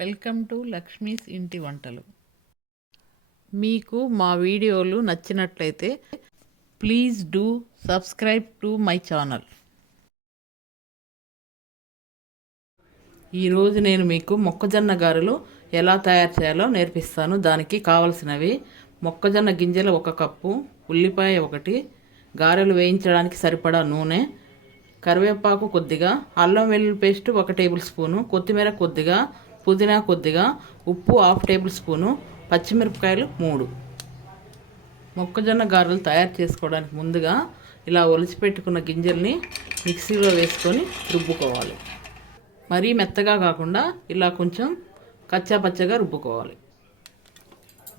Welcome to Lakshmi's ఇంటి వంటలు. మీకు మా వీడియోలు నచ్చినట్లయితే please do subscribe to my channel. ఈరోజు నేను మీకు మొక్కజొన్న గారెలు ఎలా తయారు చేయాలో నేర్పిస్తాను. దానికి కావలసినవి: మొక్కజొన్న గింజలు 1 కప్పు, ఉల్లిపాయ 1, గారెలు వేయించడానికి సరిపడా నూనె, కరివేపాకు కొద్దిగా, అల్లం వెల్లుల్లి పేస్ట్ 1 టేబుల్ స్పూను, కొత్తిమీర కొద్దిగా, పుదీనా కొద్దిగా, ఉప్పు 1/2 టేబుల్ స్పూను, పచ్చిమిరపకాయలు 3. మొక్కజొన్న గారెలు తయారు చేసుకోవడానికి ముందుగా ఇలా ఒలిచిపెట్టుకున్న గింజల్ని మిక్సీలో వేసుకొని రుబ్బుకోవాలి. మరీ మెత్తగా కాకుండా ఇలా కొంచెం కచ్చాపచ్చగా రుబ్బుకోవాలి.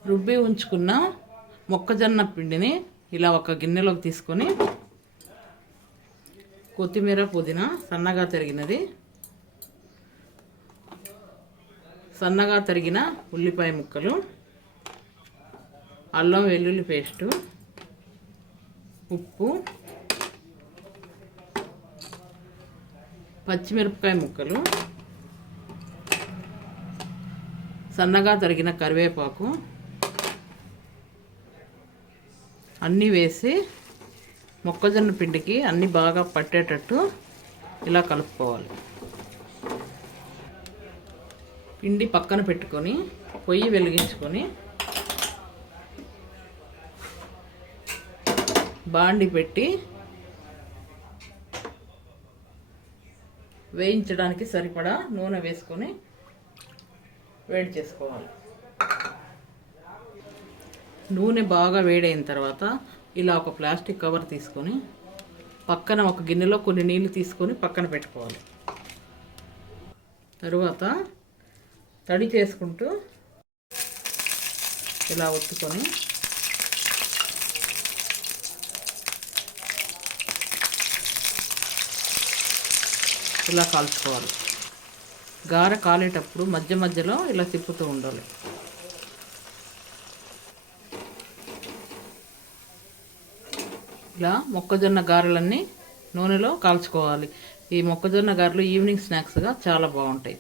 రుబ్బి ఉంచుకున్న మొక్కజొన్న పిండిని ఇలా ఒక గిన్నెలోకి తీసుకొని కొత్తిమీర, పుదీనా, సన్నగా తరిగినది, సన్నగా తరిగిన ఉల్లిపాయ ముక్కలు, అల్లం వెల్లుల్లి పేస్టు, ఉప్పు, పచ్చిమిరపకాయ ముక్కలు, సన్నగా తరిగిన కరివేపాకు అన్నీ వేసి మొక్కజొన్న పిండికి అన్నీ బాగా పట్టేటట్టు ఇలా కలుపుకోవాలి. పిండి పక్కన పెట్టుకొని పొయ్యి వెలిగించుకొని బాండి పెట్టి వేయించడానికి సరిపడా నూనె వేసుకొని వేడి చేసుకోవాలి. నూనె బాగా వేడైన తర్వాత ఇలా ఒక ప్లాస్టిక్ కవర్ తీసుకొని పక్కన ఒక గిన్నెలో కొన్ని నీళ్లు తీసుకొని పక్కన పెట్టుకోవాలి. తరువాత తడి చేసుకుంటూ ఇలా ఒత్తుకొని ఇలా కాల్చుకోవాలి. గారె కాలేటప్పుడు మధ్య మధ్యలో ఇలా తిప్పుతూ ఉండాలి. ఇలా మొక్కజొన్న గారెలన్నీ నూనెలో కాల్చుకోవాలి. ఈ మొక్కజొన్న గారెలు ఈవినింగ్ స్నాక్స్గా చాలా బాగుంటాయి.